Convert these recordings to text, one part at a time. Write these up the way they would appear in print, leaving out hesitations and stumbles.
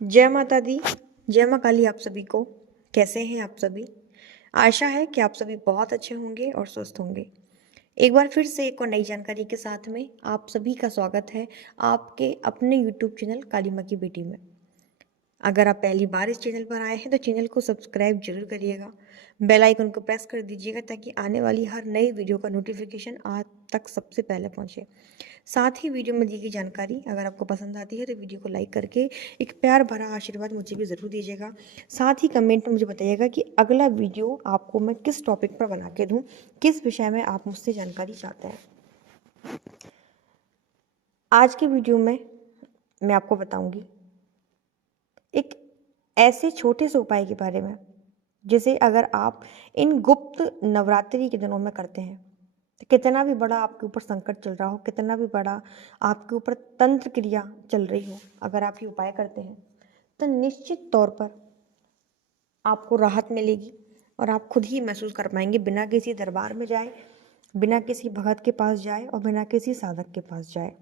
जय माता दी। जय माँ काली। आप सभी को कैसे हैं आप सभी। आशा है कि आप सभी बहुत अच्छे होंगे और स्वस्थ होंगे। एक बार फिर से एक और नई जानकारी के साथ में आप सभी का स्वागत है आपके अपने यूट्यूब चैनल काली माँ की बेटी में। अगर आप पहली बार इस चैनल पर आए हैं तो चैनल को सब्सक्राइब जरूर करिएगा, बेल आइकन को प्रेस कर दीजिएगा ताकि आने वाली हर नई वीडियो का नोटिफिकेशन आप तक सबसे पहले पहुंचे। साथ ही वीडियो में दी गई जानकारी अगर आपको पसंद आती है तो वीडियो को लाइक करके एक प्यार भरा आशीर्वाद मुझे भी ज़रूर दीजिएगा। साथ ही कमेंट में मुझे बताइएगा कि अगला वीडियो आपको मैं किस टॉपिक पर बना के दूँ, किस विषय में आप मुझसे जानकारी चाहते हैं। आज के वीडियो में मैं आपको बताऊंगी एक ऐसे छोटे से उपाय के बारे में जिसे अगर आप इन गुप्त नवरात्रि के दिनों में करते हैं तो कितना भी बड़ा आपके ऊपर संकट चल रहा हो, कितना भी बड़ा आपके ऊपर तंत्र क्रिया चल रही हो, अगर आप ये उपाय करते हैं तो निश्चित तौर पर आपको राहत मिलेगी और आप खुद ही महसूस कर पाएंगे, बिना किसी दरबार में जाए, बिना किसी भगत के पास जाए और बिना किसी साधक के पास जाए।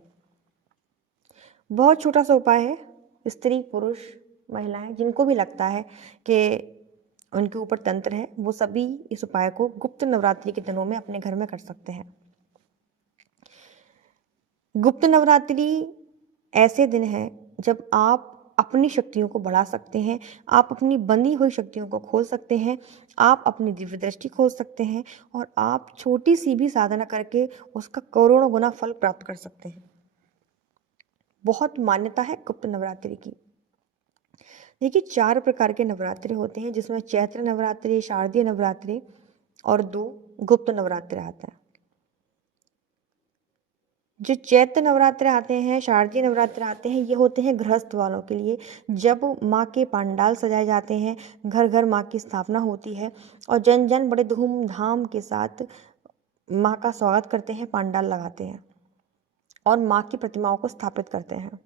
बहुत छोटा सा उपाय है। स्त्री पुरुष महिलाएं जिनको भी लगता है कि उनके ऊपर तंत्र है वो सभी इस उपाय को गुप्त नवरात्रि के दिनों में अपने घर में कर सकते हैं। गुप्त नवरात्रि ऐसे दिन हैं जब आप अपनी शक्तियों को बढ़ा सकते हैं, आप अपनी बंधी हुई शक्तियों को खोल सकते हैं, आप अपनी दिव्य दृष्टि खोल सकते हैं और आप छोटी सी भी साधना करके उसका करोड़ों गुना फल प्राप्त कर सकते हैं। बहुत मान्यता है गुप्त नवरात्रि की। देखिए 4 प्रकार के नवरात्रि होते हैं जिसमें चैत्र नवरात्रि, शारदीय नवरात्रि और 2 गुप्त नवरात्रि आते हैं। जो चैत्र नवरात्र आते हैं, शारदीय नवरात्र आते हैं, ये होते हैं गृहस्थ वालों के लिए, जब माँ के पंडाल सजाए जाते हैं, घर घर माँ की स्थापना होती है और जन जन बड़े धूमधाम के साथ माँ का स्वागत करते हैं, पंडाल लगाते हैं और माँ की प्रतिमाओं को स्थापित करते हैं।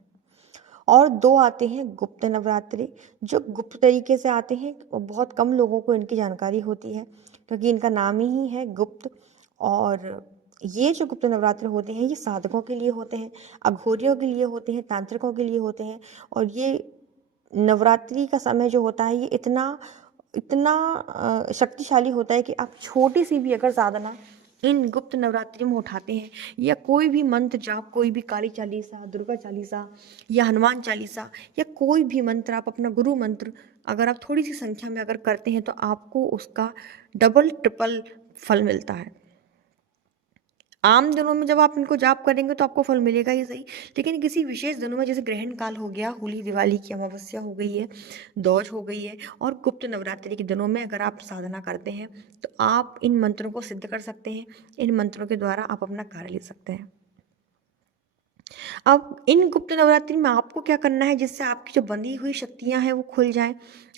और 2 आते हैं गुप्त नवरात्रि, जो गुप्त तरीके से आते हैं और बहुत कम लोगों को इनकी जानकारी होती है क्योंकि इनका नाम ही है गुप्त। और ये जो गुप्त नवरात्र होते हैं ये साधकों के लिए होते हैं, अघोरियों के लिए होते हैं, तांत्रिकों के लिए होते हैं। और ये नवरात्रि का समय जो होता है ये इतना इतना शक्तिशाली होता है कि आप छोटी सी भी अगर साधना इन गुप्त नवरात्रि में उठाते हैं या कोई भी मंत्र जाप, कोई भी काली चालीसा, दुर्गा चालीसा या हनुमान चालीसा या कोई भी मंत्र, आप अपना गुरु मंत्र अगर आप थोड़ी सी संख्या में अगर करते हैं तो आपको उसका डबल ट्रिपल फल मिलता है। आम दिनों में जब आप इनको जाप करेंगे तो आपको फल मिलेगा ही सही, लेकिन किसी विशेष दिनों में जैसे ग्रहण काल हो गया, होली दिवाली की अमावस्या हो गई है, दौज हो गई है और गुप्त नवरात्रि के दिनों में अगर आप साधना करते हैं तो आप इन मंत्रों को सिद्ध कर सकते हैं। इन मंत्रों के द्वारा आप अपना कार्य ले सकते हैं। अब इन गुप्त नवरात्रि में आपको क्या करना है जिससे आपकी जो बंधी हुई शक्तियां हैं वो खुल जाएं,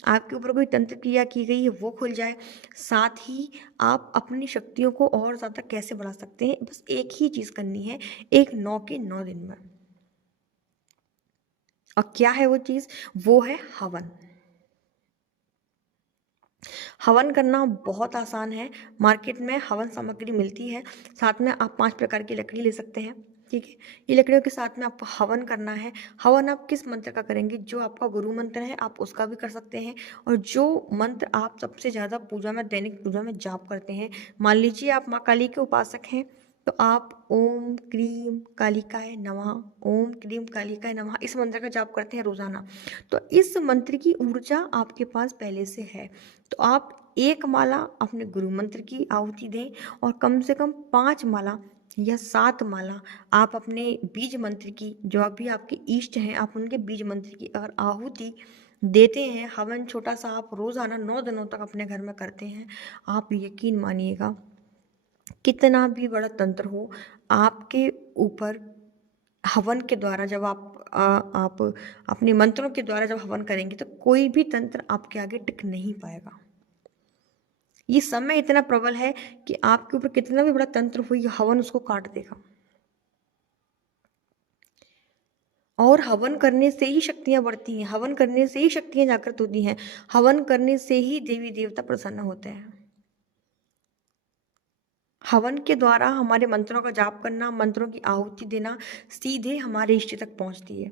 आपके ऊपर कोई तंत्र क्रिया की गई है वो खुल जाए। साथ ही आप अपनी शक्तियों को और ज़्यादा कैसे बढ़ा सकते हैं, बस एक ही चीज़ करनी है, एक 9 के 9 दिन में। और क्या है वो चीज़? वो है हवन। हवन करना बहुत आसान है। मार्केट में हवन सामग्री मिलती है, साथ में आप 5 प्रकार की लकड़ी ले सकते हैं। ठीक है, ये लकड़ियों के साथ में आपको हवन करना है। हवन आप किस मंत्र का करेंगे? जो आपका गुरु मंत्र है आप उसका भी कर सकते हैं और जो मंत्र आप सबसे ज़्यादा पूजा में, दैनिक पूजा में जाप करते हैं, मान लीजिए आप माँ काली के उपासक हैं तो आप ओम क्रीम कालिकाय नमः, ओम क्रीम कालिकाय नमः इस मंत्र का जाप करते हैं रोजाना। तो इस मंत्र की ऊर्जा आपके पास पहले से है तो आप एक माला अपने गुरु मंत्र की आहुति दें और कम से कम 5 माला या 7 माला आप अपने बीज मंत्र की, जो भी आपके इष्ट हैं आप उनके बीज मंत्र की अगर आहुति देते हैं, हवन छोटा सा आप रोजाना 9 दिनों तक अपने घर में करते हैं, आप यकीन मानिएगा कितना भी बड़ा तंत्र हो आपके ऊपर हवन के द्वारा जब आप अपने मंत्रों के द्वारा जब हवन करेंगे तो कोई भी तंत्र आपके आगे टिक नहीं पाएगा। ये समय इतना प्रबल है कि आपके ऊपर कितना भी बड़ा तंत्र हो ये हवन उसको काट देगा। और हवन करने से ही शक्तियां बढ़ती हैं, हवन करने से ही शक्तियां जागृत होती हैं, हवन करने से ही देवी देवता प्रसन्न होते हैं। हवन के द्वारा हमारे मंत्रों का जाप करना, मंत्रों की आहुति देना सीधे हमारे इष्ट तक पहुंचती है।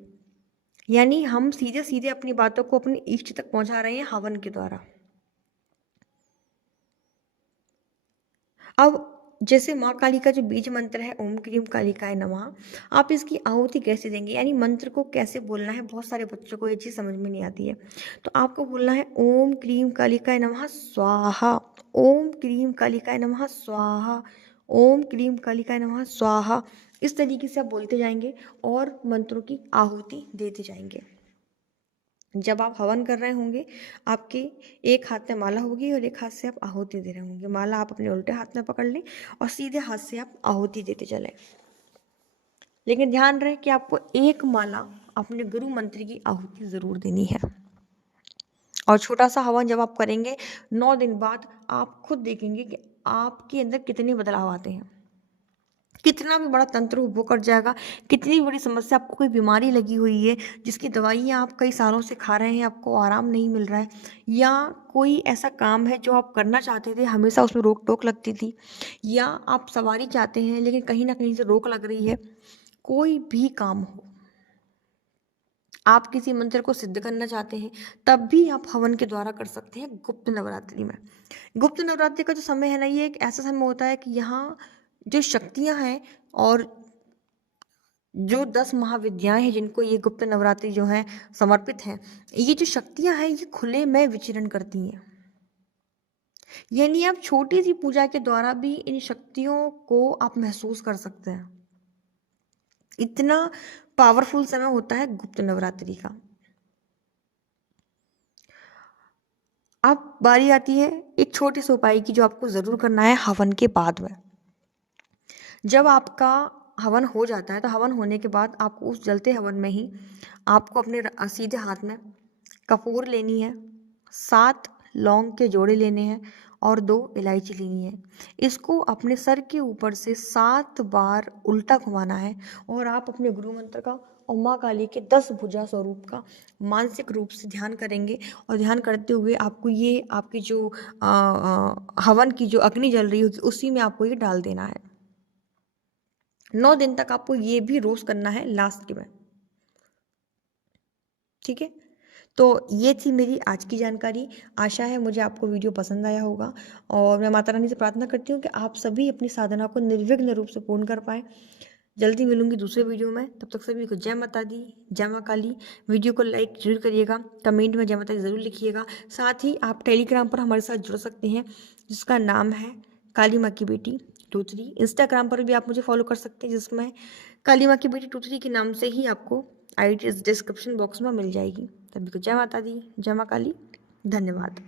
यानी हम सीधे सीधे अपनी बातों को अपने इष्ट तक पहुंचा रहे हैं हवन के द्वारा। अब जैसे माँ काली का जो बीज मंत्र है ओम क्रीम कालिकाय नमः, आप इसकी आहुति कैसे देंगे, यानी मंत्र को कैसे बोलना है। बहुत सारे बच्चों को ये चीज़ समझ में नहीं आती है। तो आपको बोलना है ओम क्रीम कालिकाय नमः स्वाहा, ओम क्रीम कालिकाय नमः स्वाहा, ओम क्रीम कालिकाय नमः स्वाहा। इस तरीके से आप बोलते जाएंगे और मंत्रों की आहुति देते जाएंगे। जब आप हवन कर रहे होंगे, आपके एक हाथ में माला होगी और एक हाथ से आप आहुति दे रहे होंगे। माला आप अपने उल्टे हाथ में पकड़ लें और सीधे हाथ से आप आहुति देते चलें। लेकिन ध्यान रहे कि आपको एक माला अपने गुरु मंत्र की आहुति जरूर देनी है। और छोटा सा हवन जब आप करेंगे 9 दिन बाद, आप खुद देखेंगे कि आपके अंदर कितने बदलाव आते हैं। कितना भी बड़ा तंत्र उभो कर जाएगा, कितनी भी बड़ी समस्या, आपको कोई बीमारी लगी हुई है जिसकी दवाइयाँ आप कई सालों से खा रहे हैं, आपको आराम नहीं मिल रहा है, या कोई ऐसा काम है जो आप करना चाहते थे, हमेशा उसमें रोक टोक लगती थी, या आप सवारी चाहते हैं लेकिन कहीं ना कहीं से रोक लग रही है, कोई भी काम हो, आप किसी मंत्र को सिद्ध करना चाहते हैं, तब भी आप हवन के द्वारा कर सकते हैं गुप्त नवरात्रि में। गुप्त नवरात्रि का जो समय है ना, ये एक ऐसा समय होता है कि यहाँ जो शक्तियाँ हैं और जो 10 महाविद्याएं हैं जिनको ये गुप्त नवरात्रि जो है समर्पित हैं, ये जो शक्तियां हैं ये खुले में विचरण करती हैं। यानी आप छोटी सी पूजा के द्वारा भी इन शक्तियों को आप महसूस कर सकते हैं। इतना पावरफुल समय होता है गुप्त नवरात्रि का। अब बारी आती है एक छोटे से उपाय की जो आपको जरूर करना है हवन के बाद में। जब आपका हवन हो जाता है तो हवन होने के बाद आपको उस जलते हवन में ही आपको अपने सीधे हाथ में कपूर लेनी है, 7 लौंग के जोड़े लेने हैं और 2 इलायची लेनी है। इसको अपने सर के ऊपर से 7 बार उल्टा घुमाना है और आप अपने गुरु मंत्र का और माँ काली के 10 भुजा स्वरूप का मानसिक रूप से ध्यान करेंगे। और ध्यान करते हुए आपको ये आपकी जो हवन की जो अग्नि जल रही होगी उसी में आपको ये डाल देना है। 9 दिन तक आपको ये भी रोज करना है लास्ट में। ठीक है, तो ये थी मेरी आज की जानकारी। आशा है मुझे आपको वीडियो पसंद आया होगा और मैं माता रानी से प्रार्थना करती हूँ कि आप सभी अपनी साधना को निर्विघ्न रूप से पूर्ण कर पाएँ। जल्दी मिलूंगी दूसरे वीडियो में, तब तक सभी को जय माता दी, जय माँ काली। वीडियो को लाइक जरूर करिएगा, कमेंट में जय माता दी जरूर लिखिएगा। साथ ही आप टेलीग्राम पर हमारे साथ जुड़ सकते हैं जिसका नाम है काली माँ की बेटी 23। इंस्टाग्राम पर भी आप मुझे फॉलो कर सकते हैं जिसमें काली माँ की बेटी 23 के नाम से ही आपको आईडी डिस्क्रिप्शन बॉक्स में मिल जाएगी। तभी को जय माता दी, जय माँ काली, धन्यवाद।